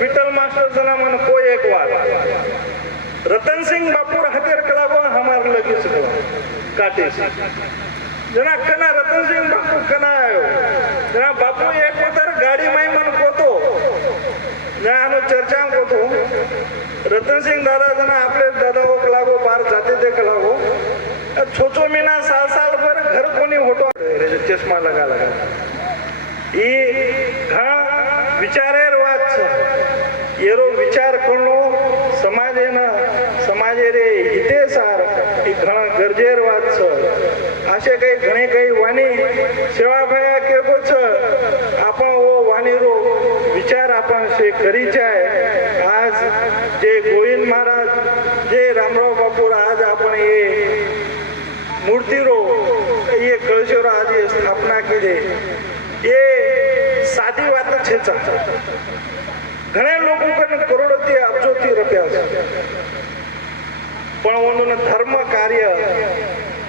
विठल मास्टर जना मन को एक बार रतन सिंह बापूर हतेर कला गो हमार लगी सकला काटे जना कना रतन सिंह बापू कना आयो जना बापू एक उतर गाड़ी में मन को तो जना चर्चा को तो रतन सिंह दादा जना आपले दादा को कला गो बाहर जाते थे कला गो छोचो मीना साल साल भर घर कोनी होटो चश्मा लगा ई घा विचारेर वात छ येरो विचार करणो समाजे रे हिते सार ही घणा गरजेर वात छ असे काही घणे काही वाणी सेवा भया केको छ आपण वो वाणीरो विचार आपण से करीचे आहे आज जे गोविंद महाराज जे रामराव बापूर आज आपण ये मूर्तीरो ये कळशेरो आज ये स्थापना केली ये साधी वात छे घणे लोगों कने करोड़ों अब्जोती रुपया पण ओनोन धर्म कार्य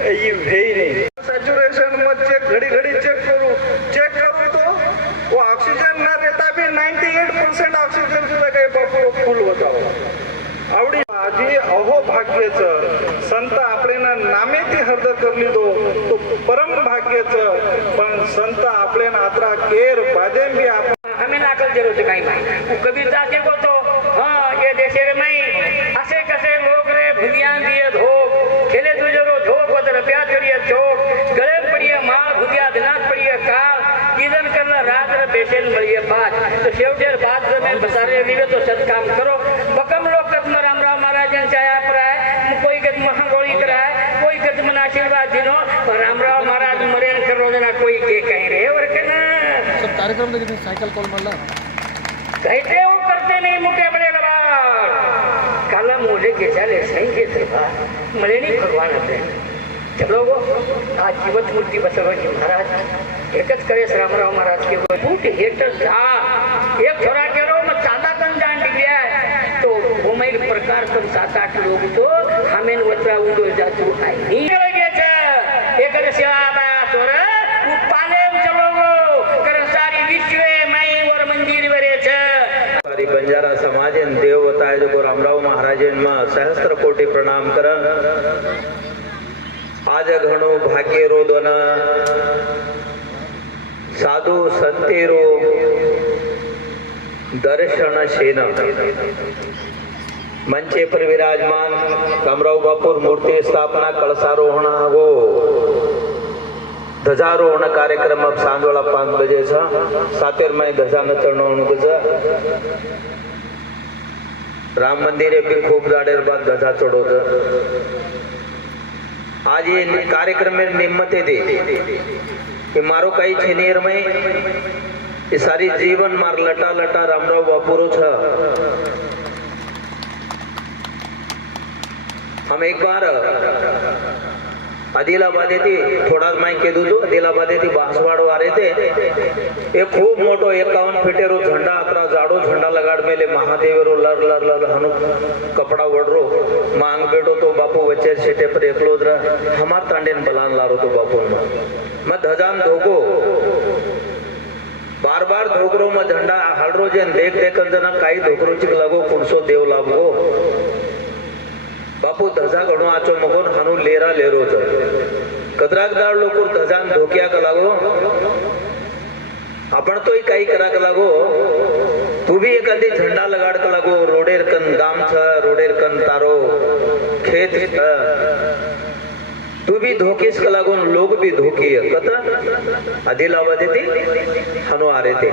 ई भेई नहीं सैचुरेशन में चेक घड़ी घड़ी चेक करू तो वो ऑक्सीजन ना देता भी 98% ऑक्सीजन सुद्धा काही बापू फुल होता आवडी आजी अहो भाग्याचं संत आपल्याला नामे ती हर्द करली दो तो परम भाग्याचं पण संत आपल्याला आत्रा केर बादेम भी आपण हमें नाकल जरूर से कहीं नहीं कबीर जाके को तो हाँ ये देशे रे मैं असे कसे लोग रे भुलियां दिए धोक खेले तुझे रो धोक वदर प्या चढ़िए चोक गले पड़िए माल भुलिया दिनात पड़िए काल ईदन करना रात रे बेचैन मरिए बात तो शेवटेर बात में बसारे वीरे तो सत काम करो बकम लोग तक रामराव महाराज ने चाया पराय कोई गत महागोली कराए कोई गत मन आशीर्वाद दिनो रामराव महाराज मरेन कर रोजना कोई के कहीं रे और कहना सब कार्यक्रम में कितनी साइकिल कॉल मारला कहते वो करते नहीं मुटे बड़े लबाड़ काला मुझे के चले सही के तरफा मरे नहीं भगवान अपने चलो वो आज जीवत मूर्ति बसरो जी महाराज एकच करे रामराव महाराज के वो फूट हेक्टर जा एक छोरा के रो में चांदा तन जान दिया है तो वो मैं प्रकार तुम 7-8 लोग तो हमें वतरा उडो जातू आई नहीं लगे छे एक करे सेवा आया छोरा पाले चलो गो कर सारी विश्व में और मंदिर वरे छे सारी बंजारा समाज देव बताए जो रामराव महाराज में सहस्त्र कोटि प्रणाम कर आज घणो भाग्य रो दोना साधु संतेरो दर्शन शेन मंचे पर विराजमान रामराव बापूर मूर्ति स्थापना कलशारोहण हो ध्वजारोहण कार्यक्रम अब सांजवाला 5 बजे सातेर में ध्वजा न चढ़ना राम मंदिर भी खूब दाड़ेर बाद ध्वजा चढ़ो आज ये कार्यक्रम में निम्मते दे कि मारो कई छेनेर में ये सारी जीवन मार लटा लटा रामराव बापूरो छ। हम एक बार आदिलाबाद थोड़ा मैं कह दू तो आदिलाबाद बांसवाड़ वारे थे एक खूब मोटो 51 फीटेरो झंडा अतरा जाड़ो झंडा लगाड़ मेले महादेवरो लर लर लर हनु कपड़ा वड़रो मांग बेटो तो बापू वच्चे सीटे पर एकलो हमार तांडेन बलान लारो तो बापू मैं धजान धोको बार बार धोकरो में झंडा हालरो जेन देख देख जना काही धोकरो चिक लगो कुणसो देव लागो बापू धजा घणो आचो मगोन हानू लेरा लेरो छ कदराकदार लोको धजान धोक्या का लागो आपण तोय काही करा का लागो तू भी एखादी झंडा लगाड़ का लागो रोडेर कन गाम छ रोडेर कन तारो खेत तू भी धोकेस का लागो लोग भी धोकी कता आदिलाबाद हानो आ रहे थे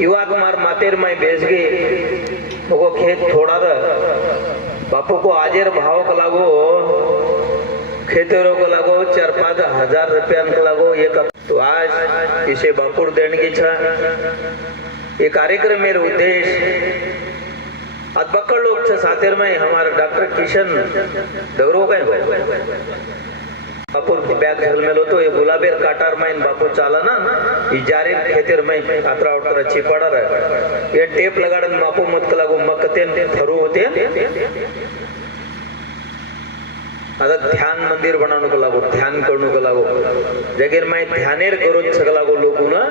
युवा कुमार मातेर में बेच गए वो खेत थोड़ा बापू को आजेर भाव का लागो खेतरों को लागो 4-5 हजार रुपया का लागो एक तो आज इसे बापुर देणगी छ ये कार्यक्रम मेरे उद्देश्य आज बक्कड़ लोग छ सातेर में हमारे डॉक्टर किशन दगरो का बापुर बैग झल मेलो तो ये गुलाबेर काटार माइन बापू चाला ना इजारे खेतेर में अतरा उतरा चिपड़ा रहे ये टेप लगाड़न मापू मत कलागो मकतेन थरू होते आता ध्यान मंदिर बनाने को लागो ध्यान करने को लागो जगेर में ध्यानेर करो छगलागो लोगों ना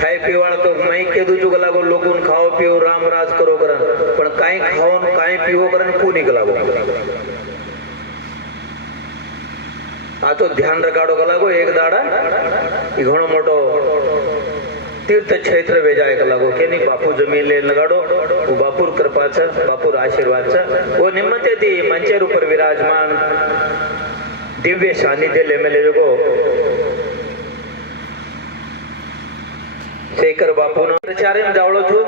खाए पीवाड़ तो मैं के दूजो को लागो लोगों खाओ पियो राम राज करो करन पण काई खाओ काई पियो करन को निकलागो आ तो ध्यान रखाड़ो का लागो एक दाड़ा घणो मोटो तीर्थ क्षेत्र भेजाए का लागो के नहीं बापू जमीन ले लगाड़ो वो बापुर कृपा छ बापुर आशीर्वाद छ वो निम्मते थी मंचेर ऊपर विराजमान दिव्य सानिध्य ले मेले जो शेखर बापू ना प्रचारे में जावड़ो छु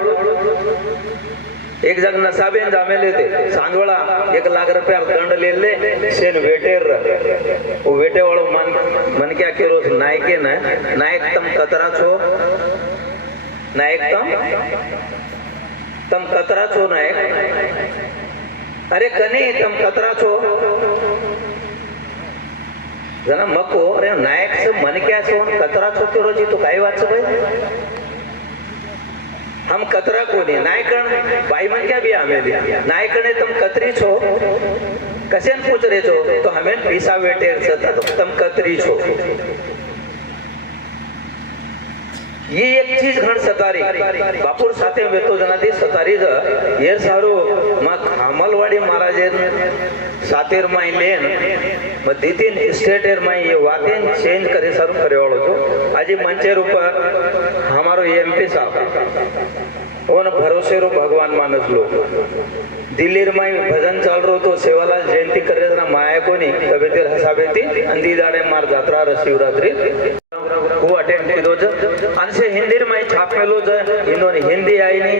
एक जग नसाबेन जामेले थे सांगवड़ा 1 लाख रुपया दंड ले सेन वेटेर वो वेटे वालों मन क्या करो नायके न नायक तम कतरा छो नायक तम कतरा छो नायक अरे कने तम कतरा छो जना मको अरे नायक से मन क्या छो कतरा छो तेरो जी तो काही बात छे भाई हम कतरा कोणी नायकण बाई मन क्या भी हमें दिया नायकणे तुम कतरी छो कसेन पूछ रहे छो तो हमें पीसा वेटेर छता तो तुम कतरी छो ये एक चीज घण सतारी बापुर साथे वेतो जनाती सतारी ज येर सारो मा खामलवाडी महाराजे सातेर माई लेन म दीतीन स्टेटर माई ये वातेन चेंज करे सारो करेवाळो छो आज मंचेर ऊपर हमारो एमपी साहब ओन भरोसे रो भगवान मानस लो दिल्ली में भजन चाल रो तो सेवालाल जयंती करे ना माया कोनी तबे तेर हसाबेती अंधी दाड़े मार जात्रा र शिवरात्रि वो अटेंड किदो ज अनसे हिंदी में छापेलो ज इन्होंने हिंदी आई नहीं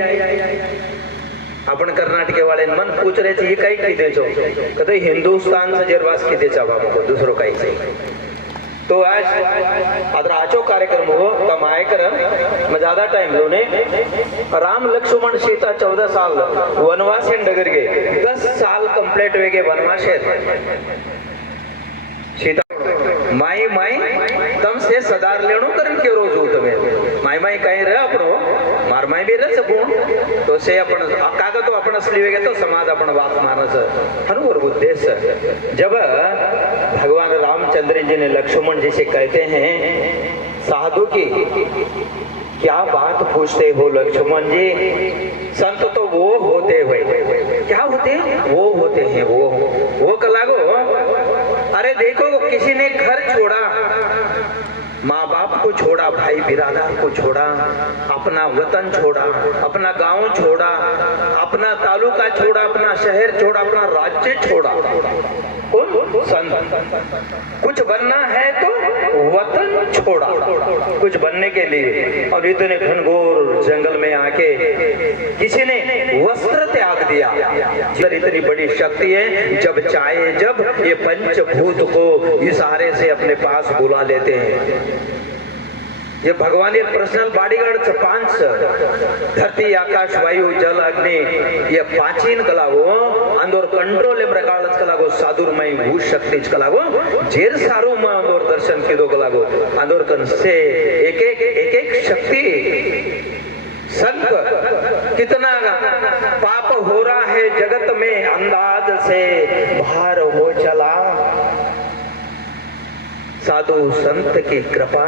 अपन कर्नाटके वाले मन पूछ रहे थे ये कई कीदे छो कदे हिंदुस्तान से जरवास कीदे छा बाबू को दूसरो कई से तो आज अदर आचो कार्यक्रम हो कम आए करम मैं ज्यादा टाइम लोने राम लक्ष्मण सीता 14 साल वनवास डगर गए 10 साल कंप्लीट हुए गए वनवास सीता माई माई तम से सदार लेणो करन के रोज हो तुम्हें माई माई कहीं रहे अपनो मार माई भी रह सकूं तो से अपन काका तो अपन असली वेगे तो समाज अपन बात मानस हनुवर उद्देश्य जब भगवान रामचंद्र जी ने लक्ष्मण जी से कहते हैं साधु की क्या बात पूछते हो लक्ष्मण जी संत तो वो होते हुए क्या होते वो होते हैं वो कलागो अरे देखो किसी ने घर छोड़ा माँ बाप को छोड़ा भाई बिरादर को छोड़ा अपना वतन छोड़ा अपना गांव छोड़ा अपना तालुका छोड़ा अपना शहर छोड़ा अपना राज्य छोड़ा कौन संत कुछ बनना है तो वतन छोड़ा कुछ बनने के लिए और इतने घनघोर जंगल में आके किसी ने वस्त्र त्याग दिया। इतनी बड़ी शक्ति है, जब चाहे जब ये पंचभूत को इशारे से अपने पास बुला लेते हैं। ये भगवान ये पर्सनल बॉडीगार्ड 5 धरती आकाश वायु जल अग्नि ये 5 कलागो अंदर कंट्रोल प्रकाळच कलागो साधुरमय भू शक्तीच कलागो जेर सारू मा अंदर दर्शन किदो कलागो अंदर कन से एक शक्ति संत कितना पाप हो रहा है जगत में अंदाज से बाहर हो चला। साधु संत की कृपा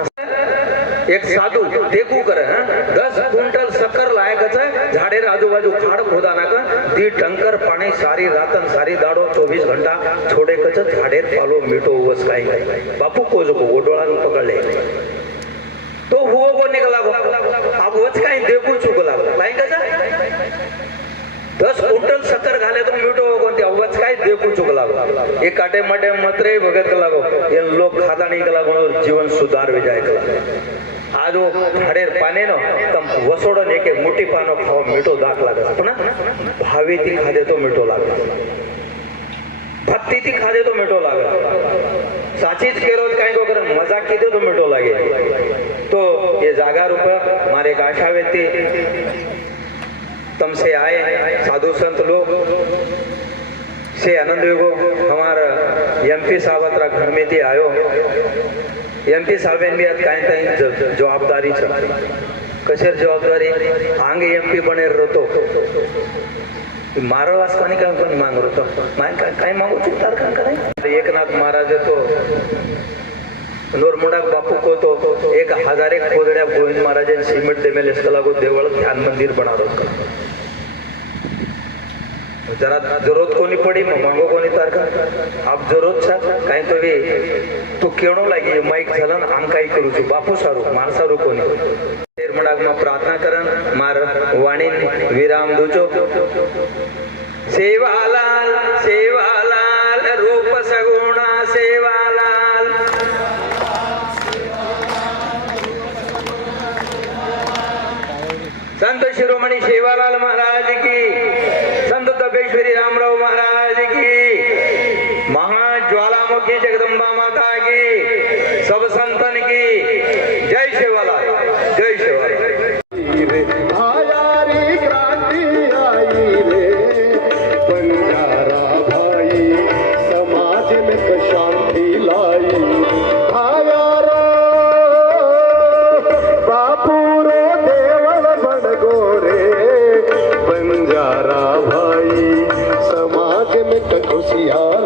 एक साधू देखू कर 10 क्विंटल शक्कर लायकच झाडे आजूबाजू खाड़ खोदा ना का 2 टंकर पाणी सारी रातन सारी दाड़ो 24 घंटा छोड़े कच झाडे पालो मीठो वस काय बापू को जो ओडोळान पकडले तो हुओ को निकला गो अब वच काय देखू चुकला काय कचा 10 क्विंटल शक्कर घाले तो मीठो कोणते अवच काय देखू चुकला गो एक काटे मटे मत्रे भगत लागो ये लोग खाता नहीं कला गो जीवन सुधार वे जाए कला आज वो झाडेर पाने नो तम वसोडन एक मोटी पानो खाओ मीठो दाट लागत पण भावे ती खादे तो मीठो लागत भक्ति थी खादे तो मीठो लागत साचीच केरो काय को कर मजाक कीदे तो मीठो लागे। तो ये जागा रूप मारे एक आशा व्यक्ति तम से आए साधु संत लोग से आनंद युगो हमारा एमपी साहब अतरा घर में थी आयो एमपी साहब भी काय जवाबदारी कशेर जवाबदारी आंग एमपी बने रहतो मारो वास्तानी काय कोणी मांग रहतो काय मांगू चुकतार का करे एकनाथ महाराज तो नोरमुंडा बापू को तो 1000 खोदड्या गोविंद महाराज सिमेंट दे मेले इसका लागो देवळ ध्यान मंदिर बना रहा जरा जरूरत कोनी पड़ी मांगो कोनी तार का आप जरूरत छा काही तो भी तू केणो लागी माइक झालन आम काही करू छु बापू सारू माणसारू कोनी तेरमडाग में प्रार्थना करन मार वाणी विराम दूचो। सेवालाल सेवालाल रूप सगुणा सेवालाल संत शिरोमणि सेवालाल महाराज की, संत तपेश्वरी रामराव महाराज की, महाज्वालामुखी जगदम्बा माता की, सब संतन की जय सेवालाल जय सेवालाल। क्रांति आई रे बंजारा भाई समाज में शांति लाई बापू रो देवल बन गोरे बंजारा भाई समाज में खुशियाँ